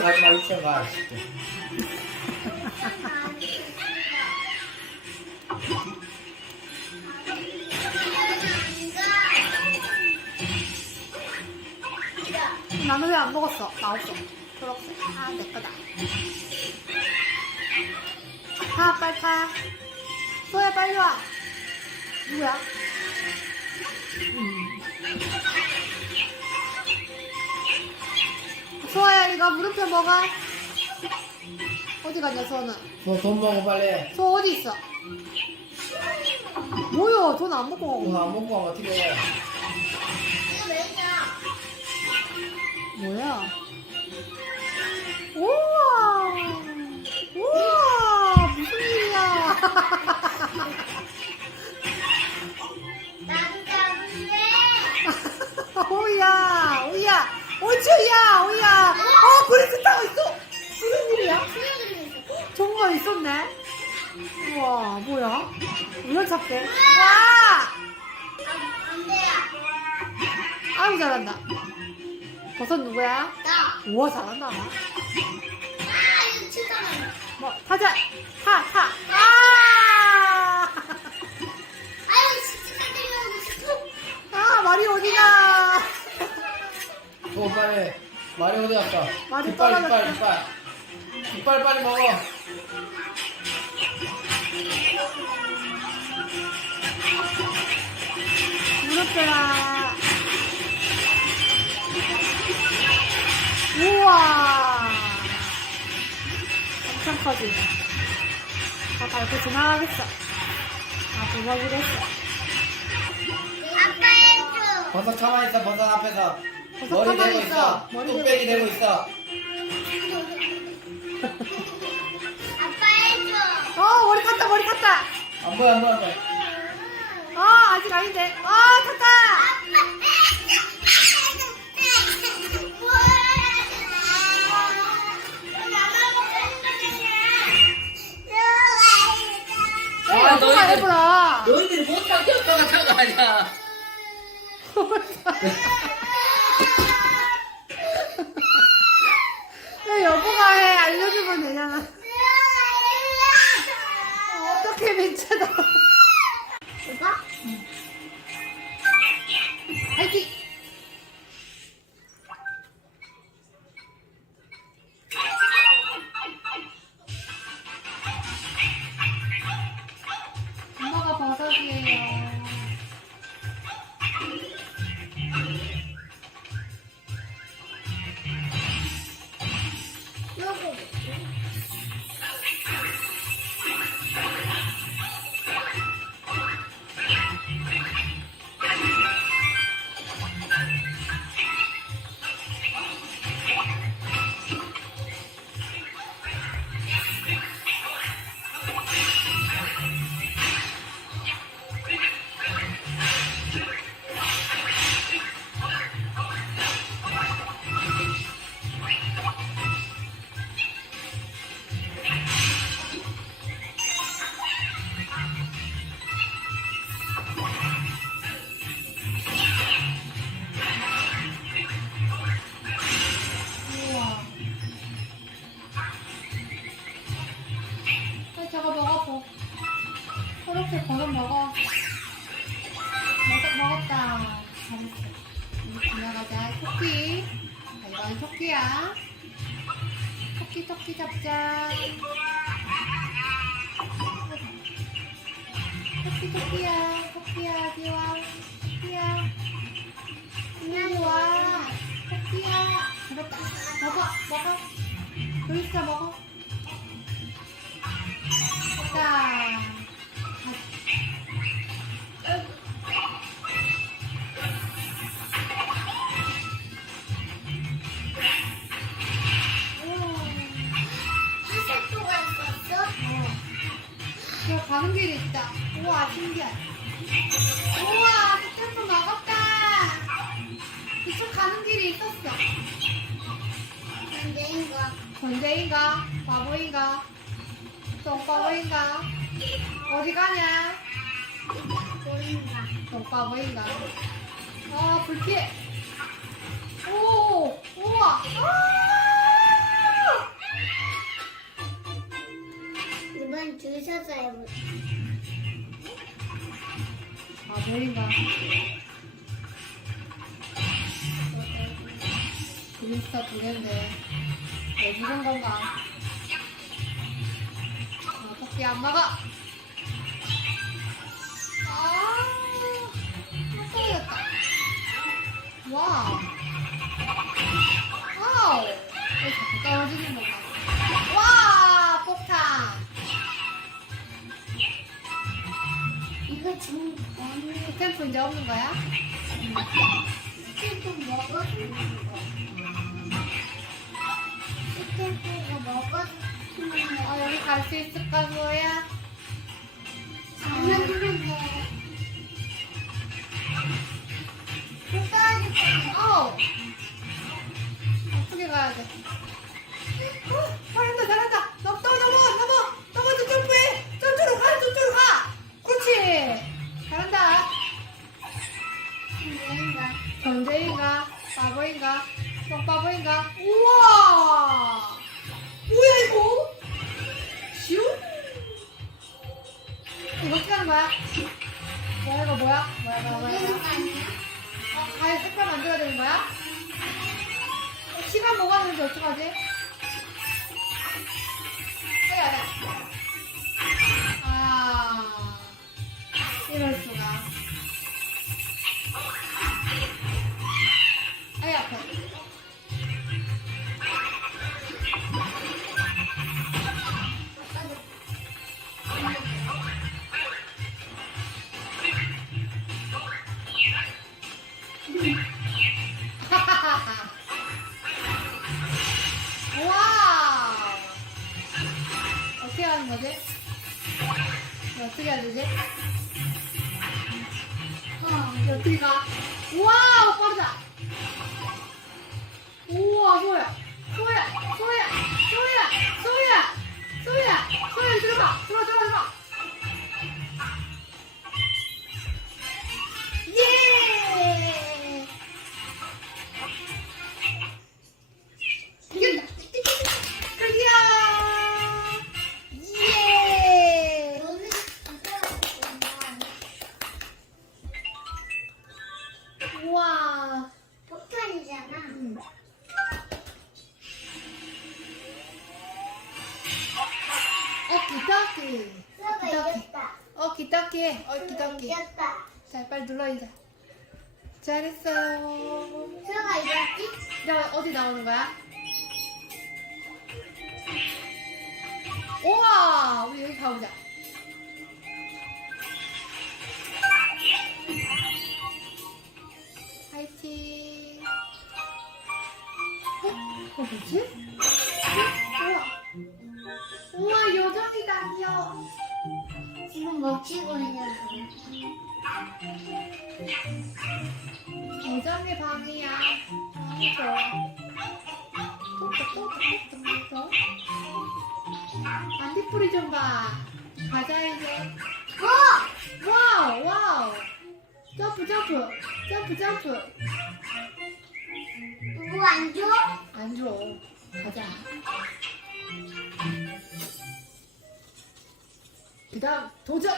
가. 학교 가지 말고 유치원 가. 나는 왜 안 먹었어? 나 없어. 초록색. 아, 내 거다. 타, 빨리 타. 소야, 빨리 와. 누구야? 음. 소아야, 이거 물음표 먹어. 어디 갔냐, 소는? 너돈 먹어 빨리. 소 어디 있어? 뭐야, 돈 안 먹고 가고. 돈안 먹고 가면 어떻게 해? 뭐야? 우와! 우와! 무슨 일이야? 나도 잡을래. 오야! 오야! 오주야! 오야! 어, 그래서 타고 있어! 무슨 일이야? 정말 있었네? 우와, 뭐야? 우연찮게. 와! 안 돼요. 아유, 잘한다. 버섯 누구야? 나. 우와, 잘한다. 아. 뭐, 타자! 타, 타! 아! 돈 빨리. 말이 어디 갔어? 말이 이빨. 이빨 이빨. 이빨 빨리 먹어. 무릎배라. 우와. 엄청 커지. 다 밟고 지나가겠어. 아, 부서지겠어. 아빠 해줘. 버섯 가만히 있어 버섯 앞에서. 버섯 머리 가만히 대고 있어. 있어. 머리 뚝배기 대고 있어. 아빠 해줘. 어, 머리 탔다, 머리 탔다. 안 보여 안 보여 안 보여. 아, 아직 아닌데. 아, 탔다. 아, 야, 누가 너희들- 해보라. 너희들이 못하게 오빠가 탄거 아니야. 왜 여보가 해? 알려주 토끼, 토끼 잡자. 토끼, 토끼야. 토끼야, 어디 와. 토끼야. 일로 와. 토끼야. 잡았다. 먹어, 먹어. 여기 있어, 먹어. 됐다. 야, 가는 길이 있다. 우와, 신기하다. 우와, 스탬프 먹었다. 이쪽 가는 길이 있었어. 전쟁인가? 바보인가? 똥바보인가? 어디 가냐? 보인다. 오빠 보인다. 아, 불피해. 오, 우와. 아! 아, 보인다. 그린스타 두 개인데. 왜 이런 건가? 아, 토끼 안 막아. 아, 떨어졌다. 와우. 와우. 템프 이제 없는 거야? 스테이크 먹었는 거. 스테이크가 먹었으면 아, 여기 갈 수 있을까, 뭐야? 장난꾸러기. 또 떨어졌잖아. 어! 어떻게 가야 돼? 먹었는데 어떡하지? 해야 돼. 아, 이거 어떻게 해야 되지? 어, 이거 어떻게 가? 우와, 빠르다! 우와, 소야! 소야! 소야! 소야! 소야! 소야! 소야, 들어가! 들어가, 들어가, 들어가! 야, 어디 나오는 거야? 우와! 우리 여기 가보자. 화이팅! 어? 어, 뭐지? 어? 우와! 우와, 요정이다, 귀여워. 지금 먹히고 있냐고. 요정의 방이야. 아, 좋아. 또또또또또또 안디뿌리 좀 봐. 가자 이제. 어! 와우 와우. 점프 점프 점프 점프. 누구 안 줘? 안 줘. 가자. 그다음 도전.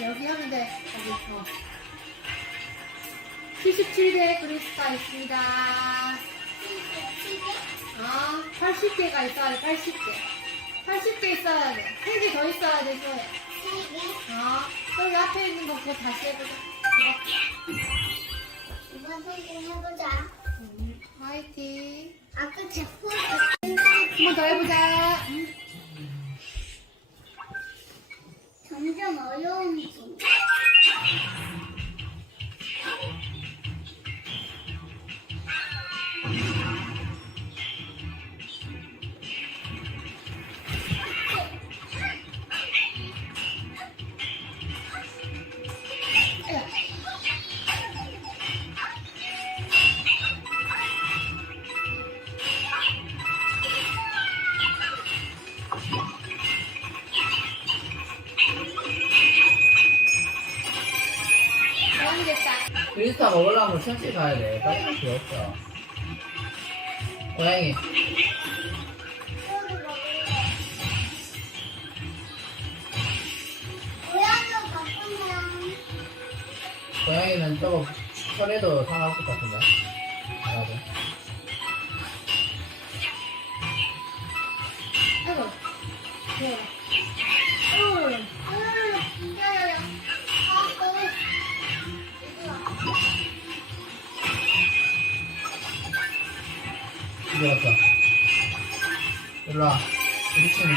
여기 하면 돼. 여기 어. 77개 그리스가 있습니다. 아, 80개가 있어야 돼, 80개. 80개 있어야 돼. 3개 더 있어야 돼, 소야. 아, 여기 앞에 있는 거 그거 다시 해보자. 이번 성공해보자. 음, 화이팅. 아까 제품 한번 더 해보자. 음. 점점 어려운 인스타 먹으려면 천천히 가야 돼. 빨리 갈 필요 없어. 고양이. 고양이는 저거 설에도 상할 것 같은데. 나도. 아이고. 귀여워. 이제 왔어. 일로 와. 부딪히는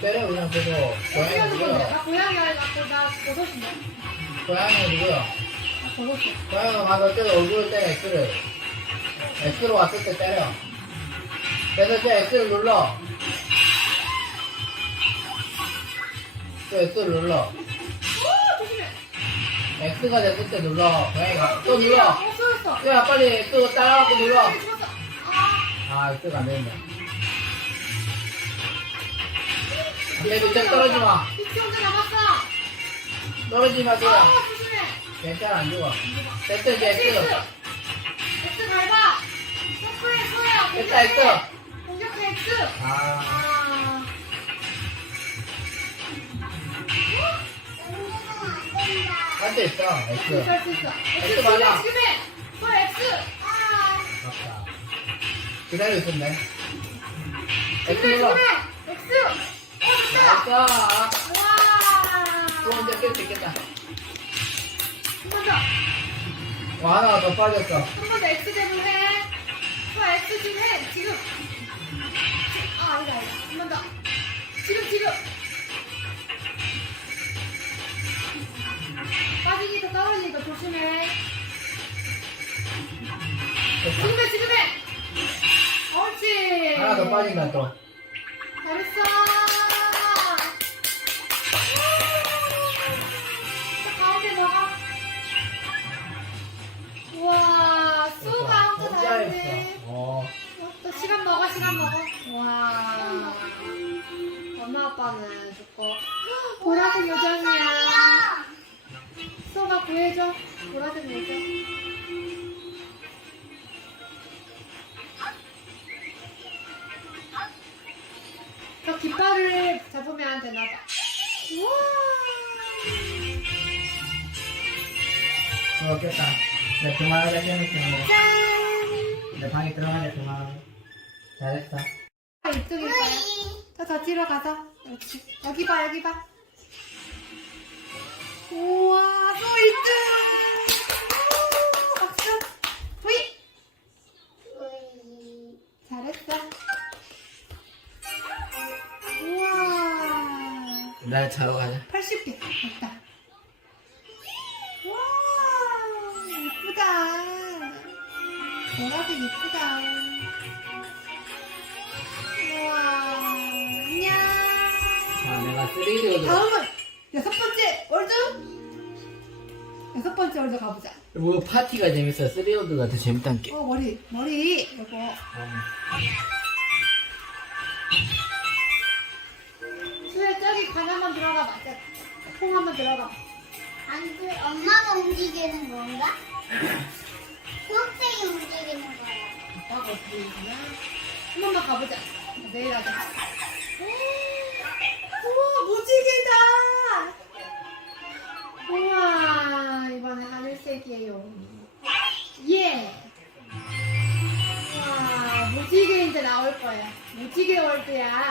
때려, 그냥 그거. 고양이 건데? 누구야? 나 고양이 아니고 나 버섯인데? 고양이 누구야? 나 버섯이야. 고양이가 가서 저기 얼굴을 때려, X를. X로 왔을 때 때려. 그래서 저 X를 눌러. 저 X를 눌러. 오, 조심해. X가 됐을 때 눌러. 고양이 가 또 눌러. 어, 쏘였어. 야, 빨리 X 따라가고 눌러. 죽었어. 아, 아, X가 안 된다. 안돼, 밑에 떨어지 마. 혼자 남았어. 마세요. 아, 조심해. 괜찮아, 안 죽어. 됐어, 이제 X. X. X 밟아. 점프해, 소야. 됐다, X. 공격해, X. 아, 아. 할수 있어, X X. 할수 있어. X 맞아. 지금 해. 소 X. 아. 맞다. 기다리고 있었네. X 지금 해, 눌러. 지금 해. X. 어, 됐다. 됐어. 와. 또 혼자 깰수 있겠다. 한 번 더. 와, 하나가 더 빠졌어. 한 번 더 X 대로 해. 소 X 지금 해. 지금. 아, 아니다, 아니다. 한 번 더. 지금, 지금. 빠지니까 떨어지니까 조심해. 지금 해, 지금 해. 옳지. 하나 더 빠진다, 또. 잘했어. 우와. 어, 깼다. 내 그만하자, 깨놓기는 거. 짠! 내 방에 들어가자, 그만하자. 잘했어. 아, 이쪽일 거야. 더, 더 뒤로 가서. 그렇지. 여기 봐, 여기 봐. 우와, 또 1등! 박수! 브이! 잘했어. 날 자러 가자. 80개. 됐다. 와, 예쁘다. 보라색 예쁘다. 우와, 안녕. 아, 내가 3D로 다음은 여섯 번째 월드? 여섯 번째 월드 가보자. 뭐 파티가 재밌어. 3D가 더 재밌단 게. 어, 머리, 머리. 이거. 수 관 한번 들어가 봐. 저, 통 한번 들어가 봐. 안 돼. 엄마가 움직이는 건가? 초록색이 움직이는 거야. 아빠가 어떻게 있구나. 한 번만 가보자. 내일 하자. 우와, 무지개다! 우와, 이번에 하늘색이에요. 예! 우와, 무지개 이제 나올 거야. 무지개 월드야.